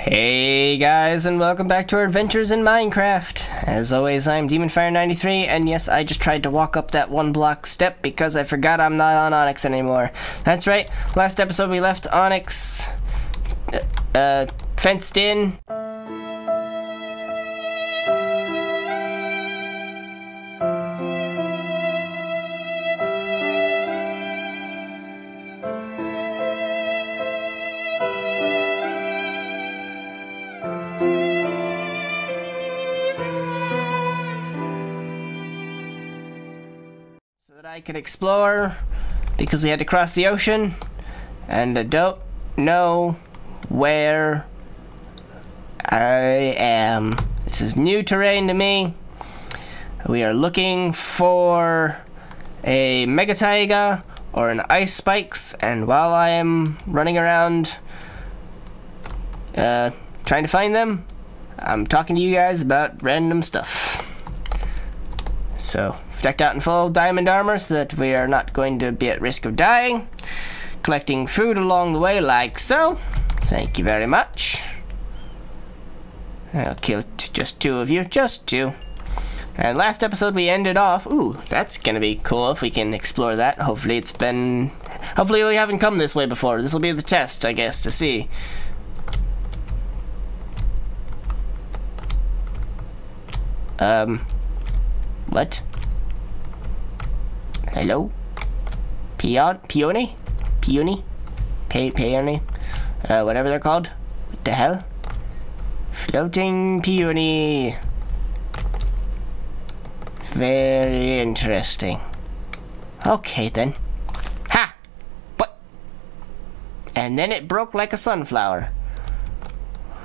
Hey guys, and welcome back to our adventures in Minecraft. As always, I'm DemonFire93, and yes, I just tried to walk up that one block step because I forgot I'm not on Onyx anymore. That's right, last episode we left Onyx fenced in. I could explore because we had to cross the ocean, and I don't know where I am. This is new terrain to me. We are looking for a mega taiga or an ice spikes, and while I am running around trying to find them, I'm talking to you guys about random stuff. So decked out in full diamond armor so that we are not going to be at risk of dying. Collecting food along the way like so. Thank you very much. I'll kill just two of you, just two. And last episode we ended off, ooh, that's gonna be cool if we can explore that. Hopefully we haven't come this way before. This will be the test, I guess, to see. What? Hello? Peony? Whatever they're called? What the hell? Floating peony. Very interesting. Okay then. Ha! But. And then it broke like a sunflower.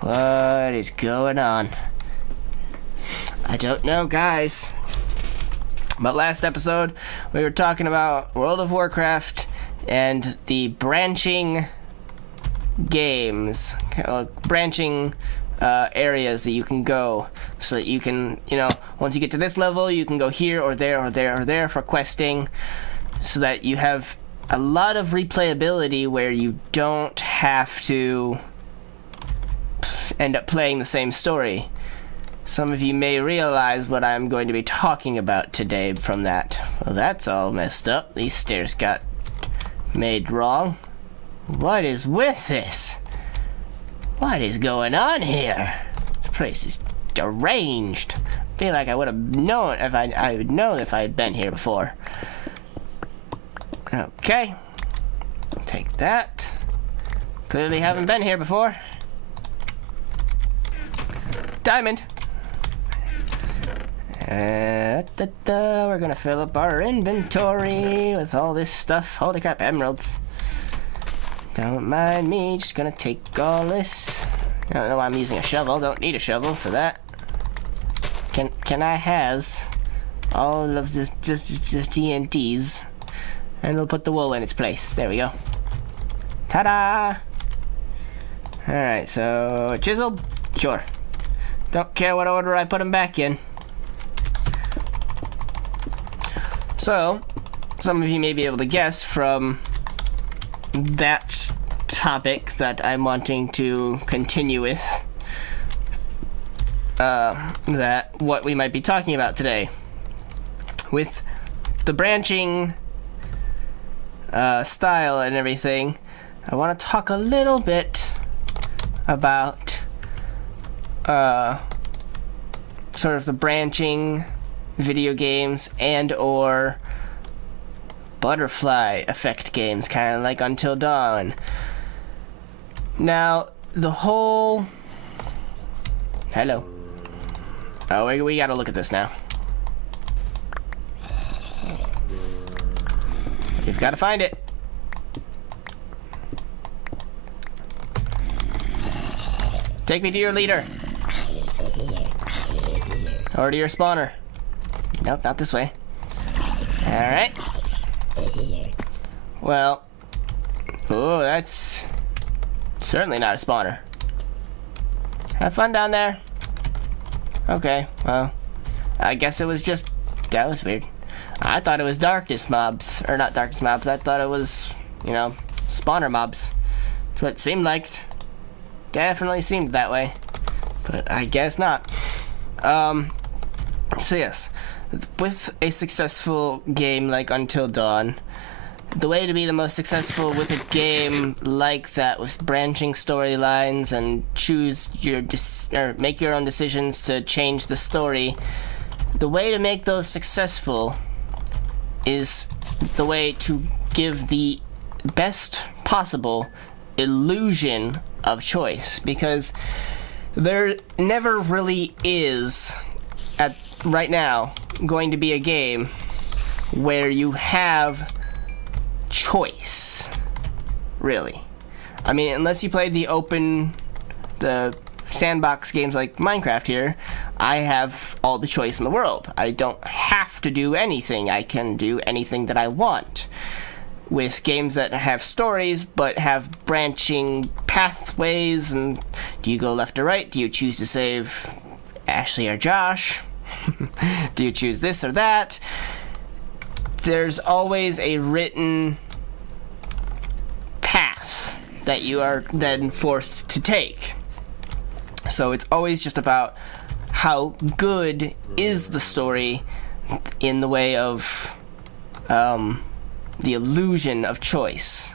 What is going on? I don't know, guys. But last episode, we were talking about World of Warcraft and the branching games, branching areas that you can go, so that you can, once you get to this level, you can go here or there or there or there for questing, so that you have a lot of replayability where you don't have to end up playing the same story. Some of you may realize what I'm going to be talking about today from that. Well, that's all messed up. These stairs got made wrong. What is with this? What is going on here? This place is deranged. I feel like I would have known if I would know if I had been here before. Okay. Take that. Clearly haven't been here before. Diamond. We're gonna fill up our inventory with all this stuff. Holy crap, emeralds. Don't mind me, just gonna take all this. I don't know why I'm using a shovel. Don't need a shovel for that. Can I has all of this TNTs, and we'll put the wool in its place. There we go. Ta-da! Alright, so chiseled? Sure. Don't care what order I put them back in. So, some of you may be able to guess from that topic that I'm wanting to continue with, that what we might be talking about today. With the branching style and everything, I want to talk a little bit about sort of the branching video games and or butterfly effect games, kind of like Until Dawn. Now, the whole... Hello. Oh, we gotta look at this now. We've gotta find it. Take me to your leader. Or to your spawner. Nope, not this way. Alright. Well. Oh, that's certainly not a spawner. Have fun down there. Okay, well. I guess it was just... That was weird. I thought it was darkness mobs. Or not darkness mobs. I thought it was, spawner mobs. That's what it seemed like Definitely seemed that way. But I guess not. So yes, with a successful game like Until Dawn, the way to be the most successful with a game like that, with branching storylines and choose your or make your own decisions to change the story, the way to make those successful is the way to give the best possible illusion of choice, because there never really is right now going to be a game where you have choice, really. I mean, unless you play the sandbox games like Minecraft here, I have all the choice in the world. I don't have to do anything. I can do anything that I want. With games that have stories but have branching pathways, and do you go left or right? Do you choose to save Ashley or Josh? Do you choose this or that? There's always a written path that you are then forced to take. So it's always just about how good is the story in the way of the illusion of choice.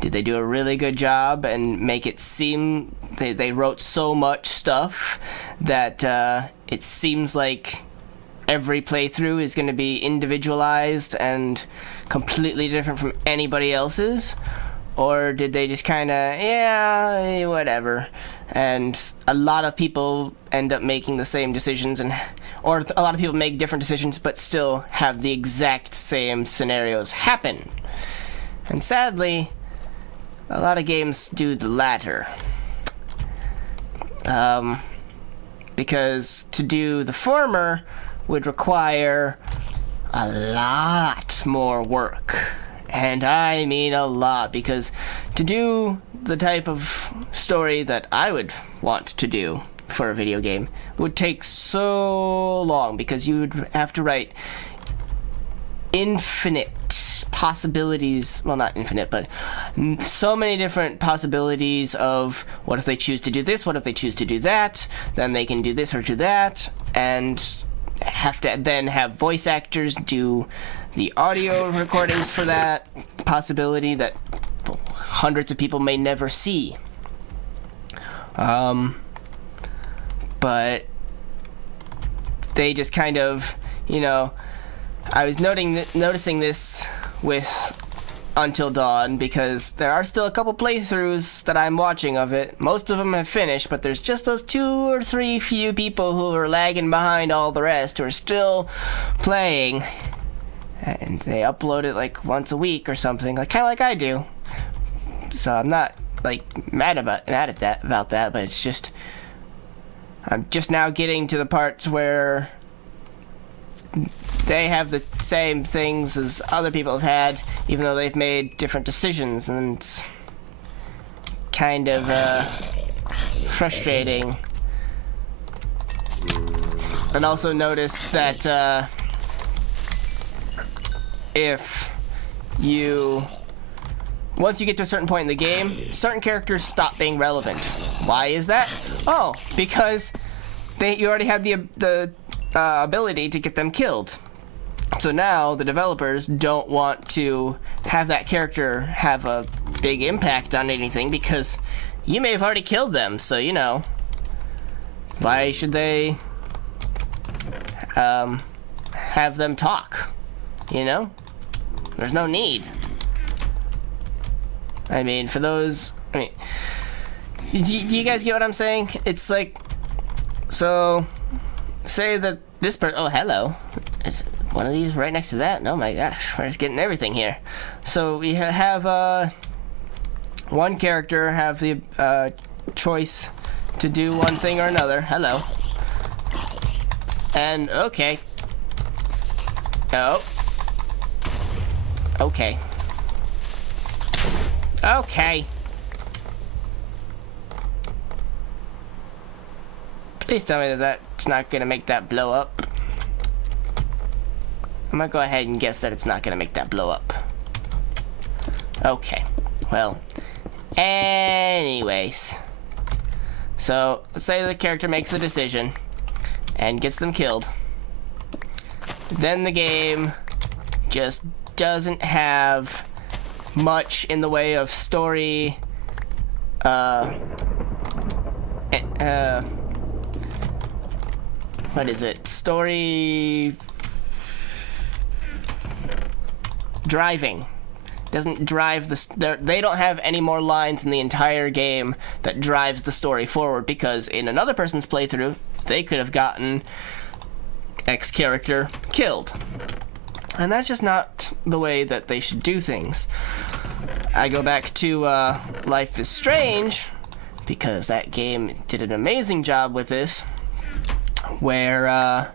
Did they do a really good job and make it seem they wrote so much stuff that it seems like every playthrough is going to be individualized and completely different from anybody else's? Or did they just kind of, yeah, whatever, and a lot of people end up making the same decisions, or a lot of people make different decisions but still have the exact same scenarios happen? And sadly, a lot of games do the latter. Because to do the former would require a lot more work. And I mean a lot, because to do the type of story that I would want to do for a video game would take so long, because you would have to write infinite possibilities, well, not infinite, but so many different possibilities of what if they choose to do this, what if they choose to do that, then they can do this or do that, and have to then have voice actors do the audio recordings for that possibility that hundreds of people may never see. But they just kind of, you know, I was noticing this with Until Dawn, because there are still a couple playthroughs that I'm watching of it. Most of them have finished, but there's just those 2 or 3 few people who are lagging behind all the rest who are still playing, and they upload it like once a week or something, like kind of like I do. So I'm not like mad about that, but it's just I'm just now getting to the parts where they have the same things as other people have had, even though they've made different decisions, and it's kind of frustrating. And also noticed that once you get to a certain point in the game, certain characters stop being relevant. Why is that? Oh, because you already had the ability to get them killed. So now the developers don't want to have that character have a big impact on anything, because you may have already killed them. So, you know, why should they have them talk? You know, there's no need. I mean, for those, I mean, do you guys get what I'm saying? It's like, so say that this person, oh, hello, it's one of these right next to that. Oh my gosh, we're just getting everything here. So we have one character have the choice to do one thing or another. Hello. And okay. Oh. Okay. Okay. Please tell me that that's not gonna make that blow up. I'm gonna go ahead and guess that it's not gonna make that blow up. Okay. Well, anyways. So let's say the character makes a decision and gets them killed. Then the game just doesn't have much in the way of story, what is it? Story driving. Doesn't drive the... They don't have any more lines in the entire game that drives the story forward, because in another person's playthrough, they could have gotten X character killed. And that's just not the way that they should do things. I go back to Life is Strange, because that game did an amazing job with this, where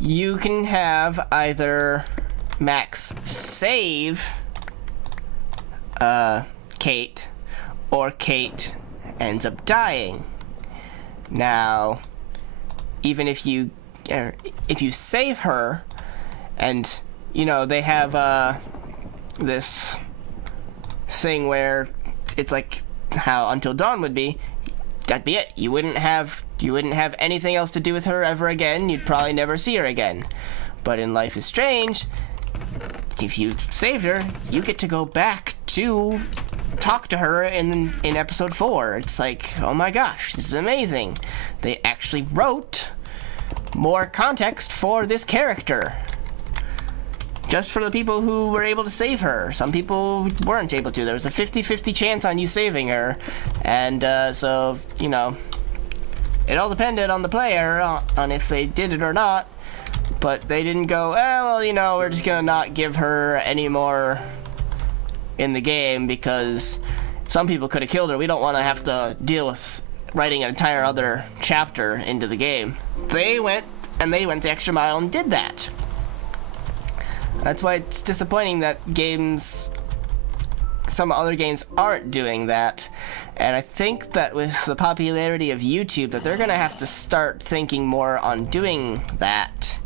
you can have either Max save Kate, or Kate ends up dying. Now, even if you save her, and you know they have this thing where it's like how Until Dawn would be, that'd be it. You wouldn't have anything else to do with her ever again. You'd probably never see her again. But in Life is Strange, if you saved her, you get to go back to talk to her in episode 4. It's like, oh my gosh, this is amazing. They actually wrote more context for this character, just for the people who were able to save her. Some people weren't able to. There was a 50-50 chance on you saving her, and so, you know, it all depended on the player on if they did it or not. But they didn't go, well, you know, we're just gonna not give her any more in the game because some people could have killed her. We don't want to have to deal with writing an entire other chapter into the game. They went the extra mile and did that. That's why it's disappointing that games, some other games aren't doing that. And I think that with the popularity of YouTube, that they're gonna have to start thinking more on doing that,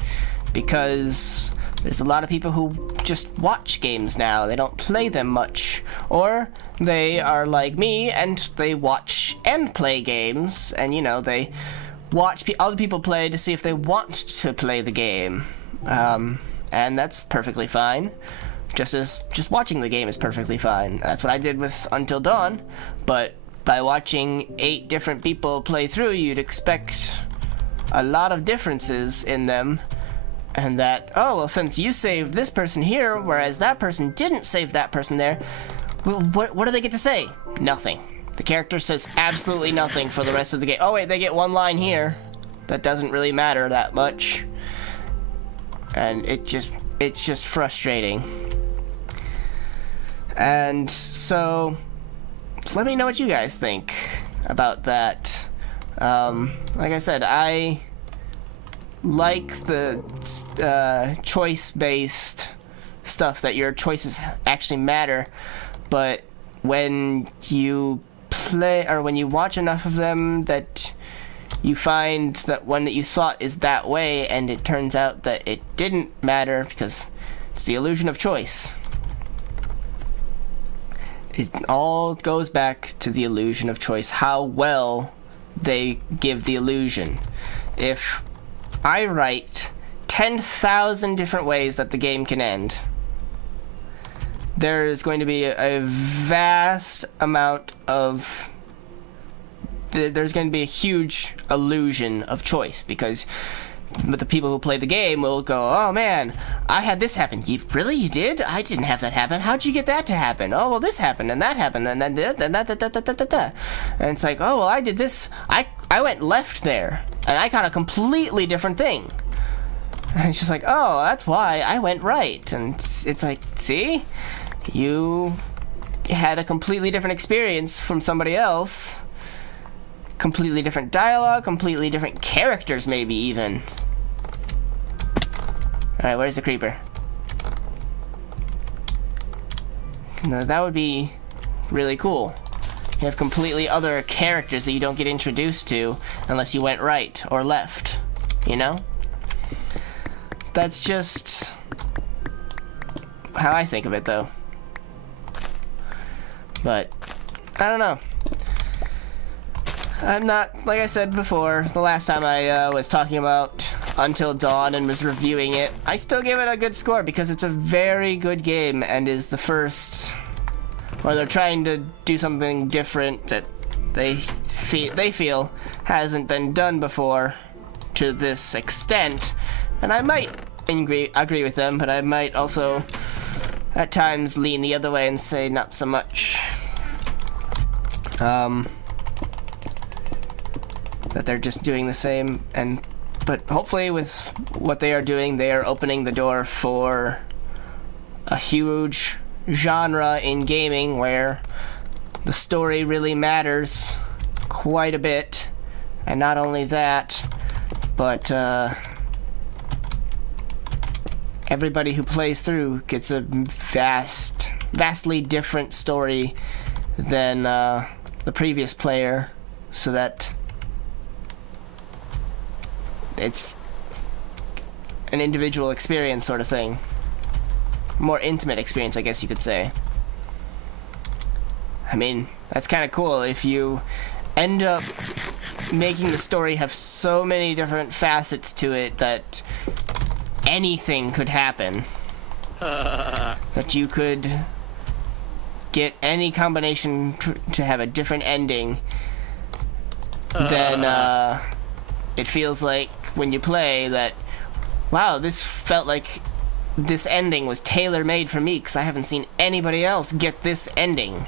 because there's a lot of people who just watch games now. They don't play them much. Or they are like me and they watch and play games, and you know, they watch other people play to see if they want to play the game. And that's perfectly fine. Just watching the game is perfectly fine. That's what I did with Until Dawn, but by watching 8 different people play through, you'd expect a lot of differences in them. And that, oh, well, since you saved this person here, whereas that person didn't save that person there, well, what do they get to say? Nothing. The character says absolutely nothing for the rest of the game. Oh, wait, they get one line here. That doesn't really matter that much. And it's just frustrating. And so let me know what you guys think about that. Like I said, I like the choice-based stuff, that your choices actually matter, but when you play, or when you watch enough of them, that you find that one that you thought is that way, and it turns out that it didn't matter, because it's the illusion of choice. It all goes back to the illusion of choice, how well they give the illusion. If I write 10,000 different ways that the game can end, there is going to be a vast amount of... There's going to be a huge illusion of choice, because the people who play the game will go, oh man, I had this happen. Really? You did? I didn't have that happen. How'd you get that to happen? Oh, well, this happened, and that happened, and then that. And it's like, oh, well, I did this. I went left there, and I got a completely different thing. And it's just like, oh, that's why I went right. And it's like, see? You had a completely different experience from somebody else. Completely different dialogue, completely different characters, maybe even. Alright, where's the creeper? No, that would be really cool. You have completely other characters that you don't get introduced to unless you went right or left, you know? That's just how I think of it, though. But I don't know. I'm not, like I said before, the last time I was talking about Until Dawn and was reviewing it, I still give it a good score because it's a very good game and is the first where they're trying to do something different that they feel hasn't been done before to this extent. And I might agree with them, but I might also at times lean the other way and say not so much. That they're just doing the same, but hopefully with what they are doing, they are opening the door for a huge genre in gaming where the story really matters quite a bit, and not only that, but everybody who plays through gets a vastly different story than the previous player, so that it's an individual experience sort of thing. More intimate experience, I guess you could say. I mean, that's kind of cool if you end up making the story have so many different facets to it that anything could happen. That you could get any combination to have a different ending. Then it feels like when you play that, wow, this felt like this ending was tailor-made for me because I haven't seen anybody else get this ending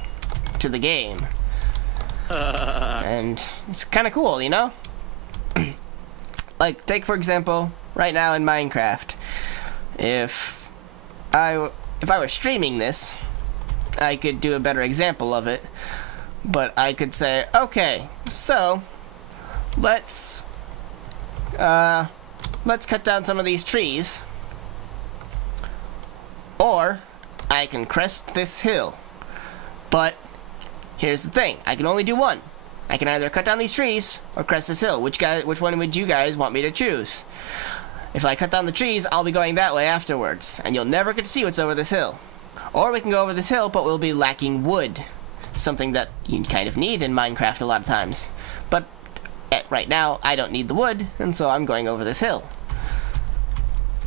to the game. And it's kind of cool, you know? Like, take for example, right now in Minecraft, if I were streaming this, I could do a better example of it, but I could say, okay, so let's cut down some of these trees, or I can crest this hill. But here's the thing, I can only do one. I can either cut down these trees or crest this hill. Which one would you guys want me to choose? If I cut down the trees, I'll be going that way afterwards, and you'll never get to see what's over this hill. Or we can go over this hill, but we'll be lacking wood, something that you kind of need in Minecraft a lot of times. But right now, I don't need the wood, and so I'm going over this hill.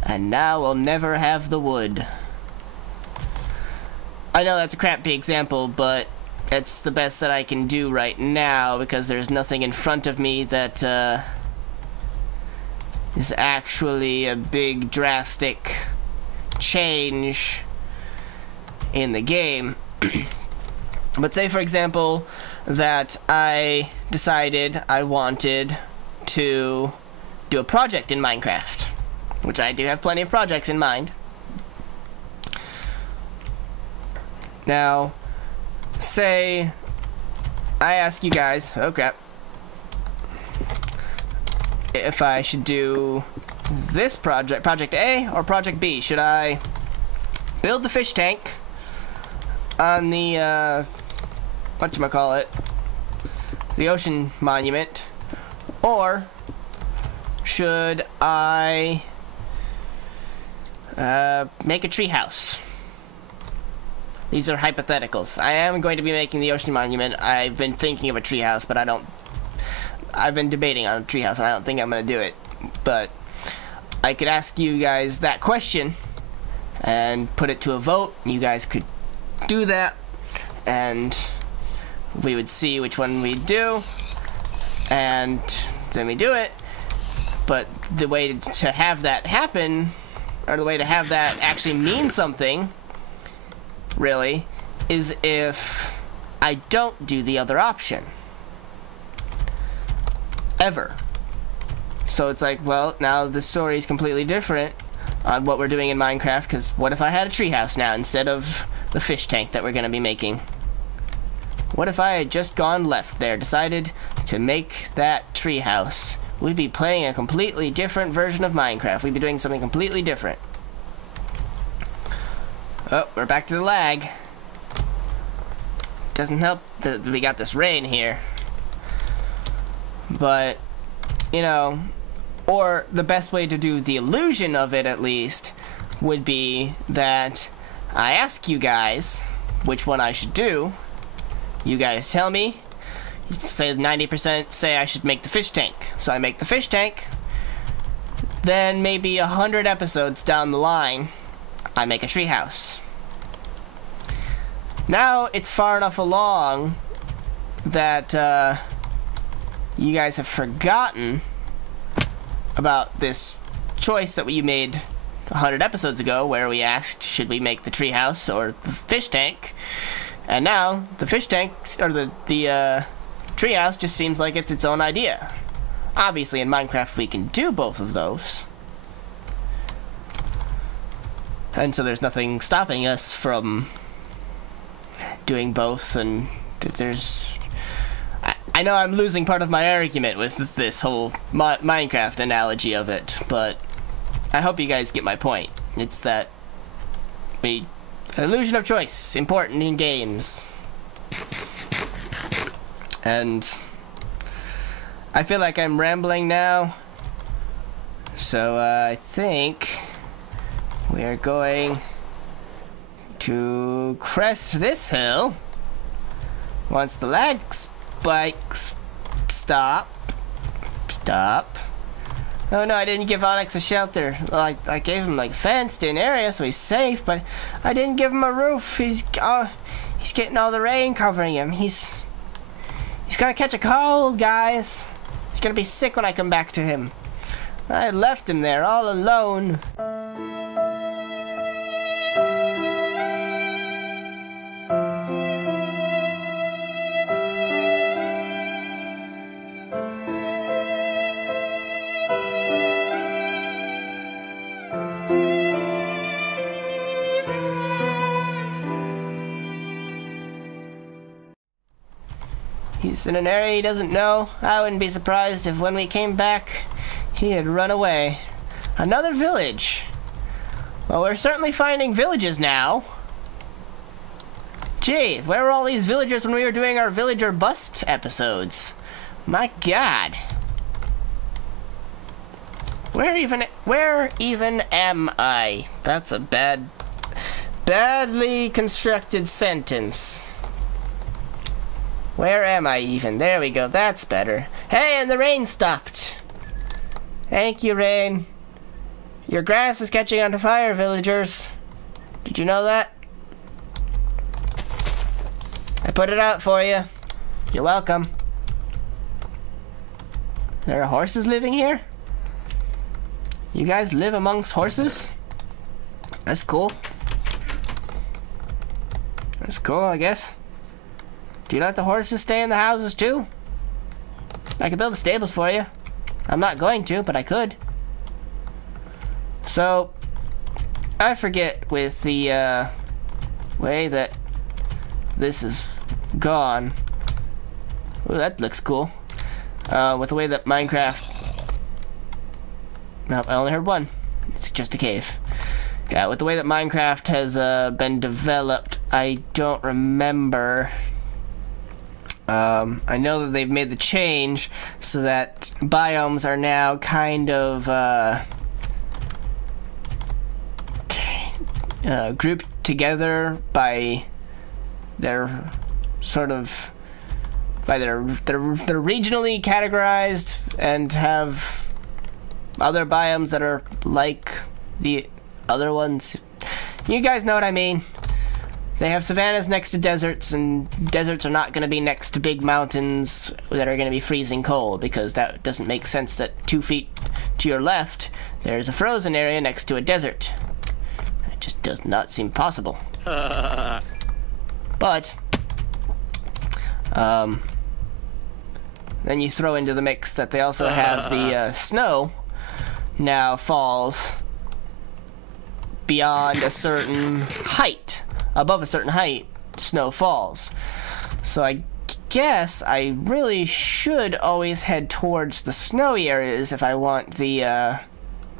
And now we'll never have the wood. I know that's a crappy example, but it's the best that I can do right now because there's nothing in front of me that is actually a big drastic change in the game. But say for example that I decided I wanted to do a project in Minecraft, which I do have plenty of projects in mind. Now, say I ask you guys, oh crap, if I should do this project, Project A or Project B. Should I build the fish tank on the, whatchamacallit, the ocean monument, or should I make a tree house? These are hypotheticals. I am going to be making the ocean monument. I've been thinking of a treehouse, but I've been debating on a treehouse, and I don't think I'm going to do it. But I could ask you guys that question and put it to a vote. You guys could do that, and we would see which one we do, and then we do it. But the way to have that happen, or the way to have that actually mean something, really, is if I don't do the other option. Ever. So it's like, well, now the story is completely different on what we're doing in Minecraft, because what if I had a treehouse now instead of the fish tank that we're going to be making? What if I had just gone left there, decided to make that treehouse? We'd be playing a completely different version of Minecraft. We'd be doing something completely different. Oh, we're back to the lag. Doesn't help that we got this rain here. But, you know, or the best way to do the illusion of it, at least, would be that I ask you guys which one I should do. You guys tell me. say 90% say I should make the fish tank. So I make the fish tank. Then maybe 100 episodes down the line, I make a treehouse. Now it's far enough along that you guys have forgotten about this choice that we made 100 episodes ago, where we asked, should we make the treehouse or the fish tank? And now the fish tank or the treehouse just seems like it's its own idea. Obviously, in Minecraft, we can do both of those, and so there's nothing stopping us from doing both. And I know I'm losing part of my argument with this whole Minecraft analogy of it, but I hope you guys get my point. It's that illusion of choice, important in games. And I feel like I'm rambling now, so I think we are going to crest this hill. Once the lag spikes stop. Oh no, I didn't give Onyx a shelter. Well, I gave him like fenced in area so he's safe, but I didn't give him a roof. He's getting all the rain covering him. He's gonna catch a cold, guys. He's gonna be sick when I come back to him. I left him there all alone. He's in an area he doesn't know. I wouldn't be surprised if when we came back, he had run away. Another village. Well, we're certainly finding villages now. Jeez, where were all these villagers when we were doing our villager bust episodes? My God. Where even am I? That's a badly constructed sentence. Where am I even? There we go, that's better. Hey, and the rain stopped. Thank you, rain. Your grass is catching on fire, villagers. Did you know that? I put it out for you. You're welcome. There are horses living here? You guys live amongst horses? That's cool. That's cool, I guess. Do you let the horses stay in the houses too? I could build the stables for you. I'm not going to, but I could. So, I forget with the way that this is gone. Ooh, that looks cool. With the way that Minecraft... Nope, I only heard one. It's just a cave. Yeah, with the way that Minecraft has been developed, I don't remember... I know that they've made the change so that biomes are now kind of grouped together by their sort of they're regionally categorized and have other biomes that are like the other ones. You guys know what I mean. They have savannas next to deserts, and deserts are not going to be next to big mountains that are going to be freezing cold, because that doesn't make sense that 2 feet to your left, there's a frozen area next to a desert. It just does not seem possible. But, then you throw into the mix that they also have the snow now falls beyond a certain height. Above a certain height, snow falls. So I guess I really should always head towards the snowy areas if I want the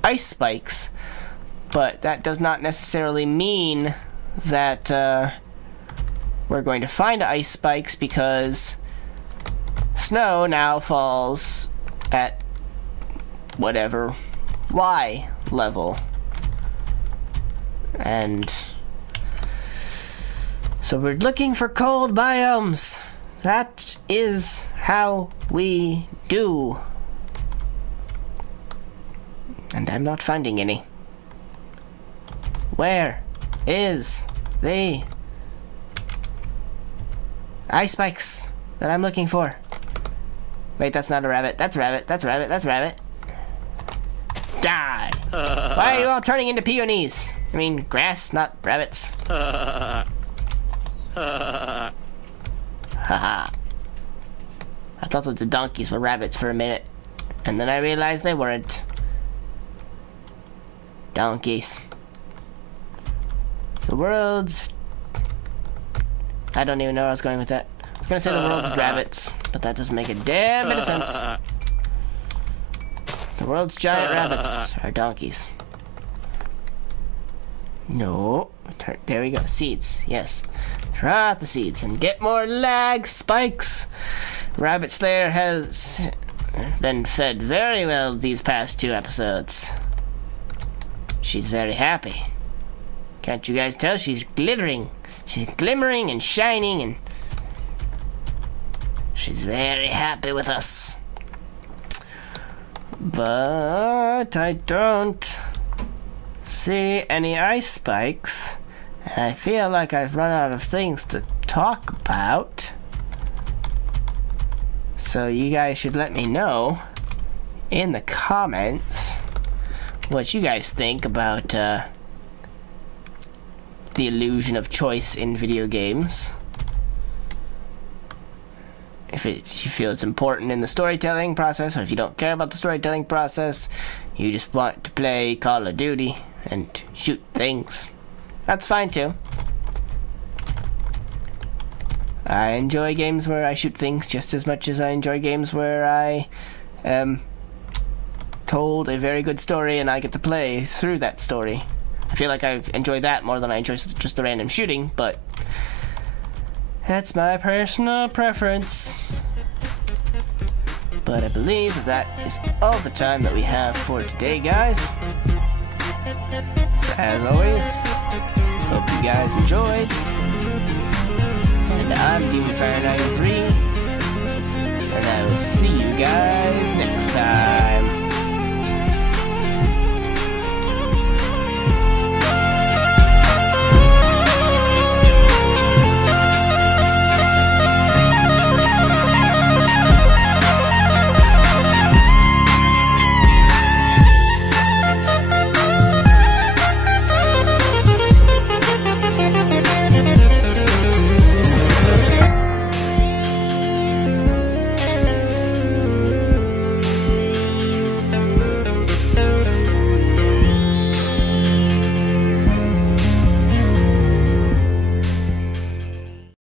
ice spikes. But that does not necessarily mean that we're going to find ice spikes, because snow now falls at whatever Y level. And so we're looking for cold biomes. That is how we do. And I'm not finding any. Where is the ice spikes that I'm looking for? Wait, that's not a rabbit. That's a rabbit. That's a rabbit. That's a rabbit. Die! Why are you all turning into peonies? I mean, grass, not rabbits. Haha. I thought that the donkeys were rabbits for a minute, and then I realized they weren't. Donkeys. The world's... I don't even know where I was going with that. I was gonna say the world's rabbits, but that doesn't make a damn bit of sense. The world's giant rabbits are donkeys. No. There we go. Seeds. Yes. Draw out the seeds and get more lag spikes. Rabbit Slayer has been fed very well these past 2 episodes. She's very happy. Can't you guys tell? She's glittering. She's glimmering and shining, and she's very happy with us. But I don't see any ice spikes, and I feel like I've run out of things to talk about. So you guys should let me know in the comments what you guys think about the illusion of choice in video games. If you feel it's important in the storytelling process, or if you don't care about the storytelling process, you just want to play Call of Duty and shoot things, that's fine too. I enjoy games where I shoot things just as much as I enjoy games where I am told a very good story and I get to play through that story. I feel like I enjoy that more than I enjoy just the random shooting, but that's my personal preference. But I believe that is all the time that we have for today, guys. So as always, hope you guys enjoyed. And I'm Demon Fire 93, and I will see you guys next time.